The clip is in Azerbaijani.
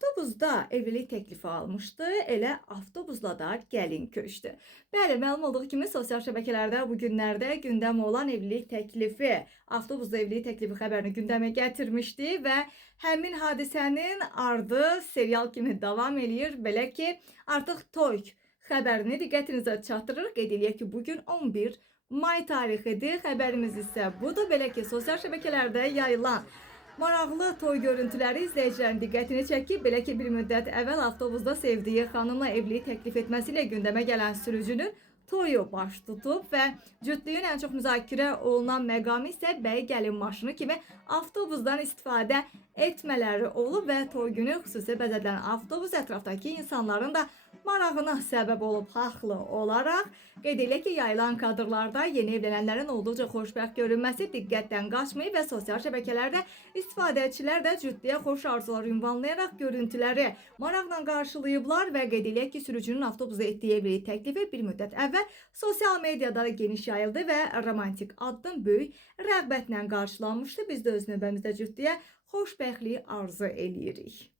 Avtobusda evlilik təklifi almışdı, elə avtobusla da gəlin köçdü. Bəli, məlum olduğu kimi sosial şəbəkələrdə bu günlərdə gündəm olan evlilik təklifi, avtobusda evlilik təklifi xəbərini gündəmə gətirmişdi və həmin hadisənin ardı serial kimi davam eləyir. Belə ki, artıq toy xəbərini diqqətinizə çatdırırıq. Qeyd eləyək ki, bugün 11 may tarixidir. Xəbərimiz isə budur. Belə ki, sosial şəbəkələrdə yayılan maraqlı toy görüntüləri izləyicilərin diqqətini çəkib. Belə ki, bir müddət əvvəl avtobusda sevdiyi xanımla evlilik təklif etməsiyle gündəmə gələn sürücünün toyu baş tutub və cütlüyün ən çox müzakirə olunan məqamı isə bəy gəlin maşını kimi avtobusdan istifadə etmələri olub və toy günü xüsusi bəzədilən avtobus ətrafdakı insanların da marağına səbəb olub haqlı olaraq. Qeyd eləyək ki, yayılan kadrlarda yeni evlənənlərin olduqca xoşbəxt görünməsi diqqətdən qaçmayıb və sosial şəbəkələrdə istifadəçilər də cütlüyə xoş arzular ünvanlayaraq görüntüləri maraqla qarşılayıblar və qeyd eləyək ki, sürücünün avtobusda etdiyi evlilik təklifi bir müddət əvvəl sosial mediada geniş yayıldı və romantik addım böyük rəğbətlə qarşılanmışdı. Biz də öz növbəmizdə cütlüyə xoşbəxtlik arzu eləyirik.